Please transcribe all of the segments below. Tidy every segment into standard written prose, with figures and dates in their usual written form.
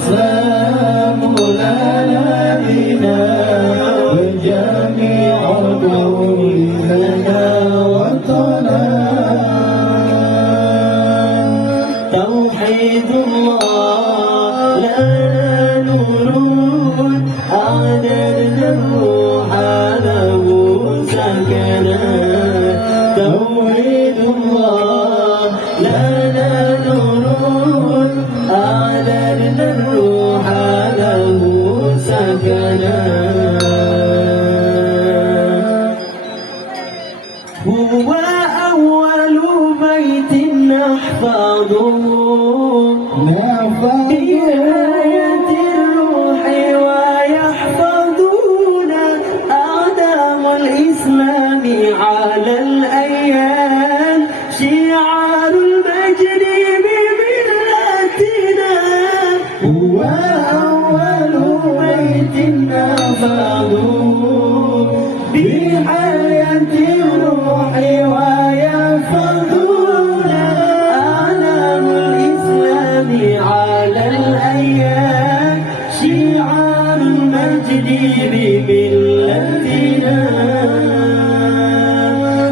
الإسلام لنا دينا وجميع الكون لنا وطنا توحيد الله لنا نور أعددنا الروح له سكنا توحيد الله لنا نور أعددنا الروح له سكنا هو أول بيت نحفظه بآية الروح ويحفظون أعدام الإسلام على الأيام شعار المجد بملتنا هو أول بيت نحفظه بآية الروح ويحفظون أعلام الإسلام على الأيام شعار المجد بملتنا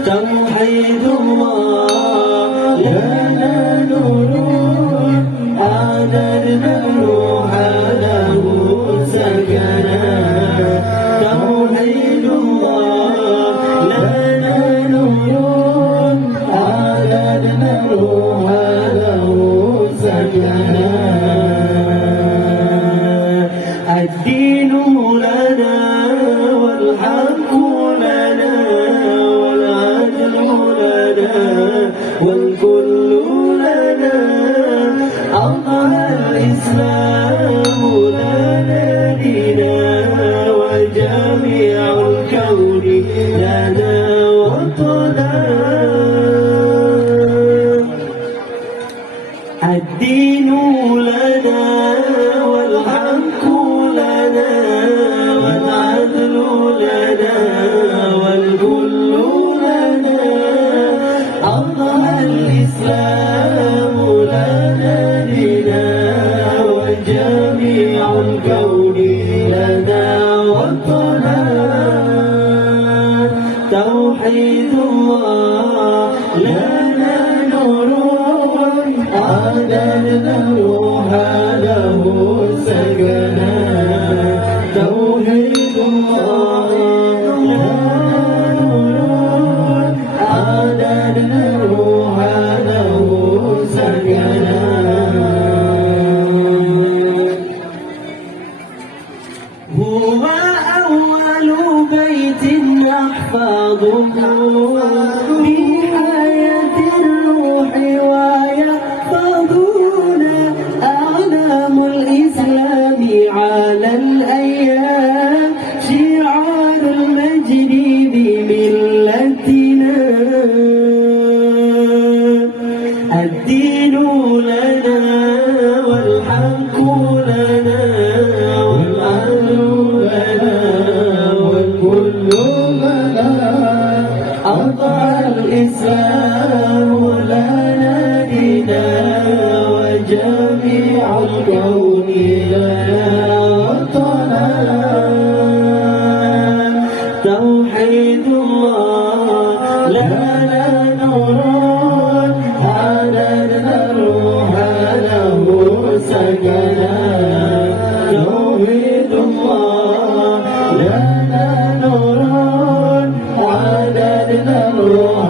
توحيد الله لنا نور أعددنا الروح له سكنا توحيد الله لنا نور أعددنا الروح له سكنا الدين لنا والحق لنا والعدل لنا والكل لنا أضحى الإسلام لنا دينا وجميع الكون لنا وطنا الدين لنا والحق لنا والعدل لنا والكل لنا أضحى الإسلام لنا دينا وجميع الكون لنا وطنا توحيد الله لنا نور أعددنا الروح له سكنا توحيد الله لنا نور أعددنا الروح له سكنا هو أول بيت نحفظه بآية الروح ويحفظون أعلام الإسلام على الأيام شعار المجد بملتنا الدين لنا والحق لنا والعدل لنا والكل لنا أضحى الإسلام لنا دينا وجميع الكون لنا وطنا توحيد الله لنا نور أعددنا الروح له سكنا توحيد الله لنا نور أعددنا الروح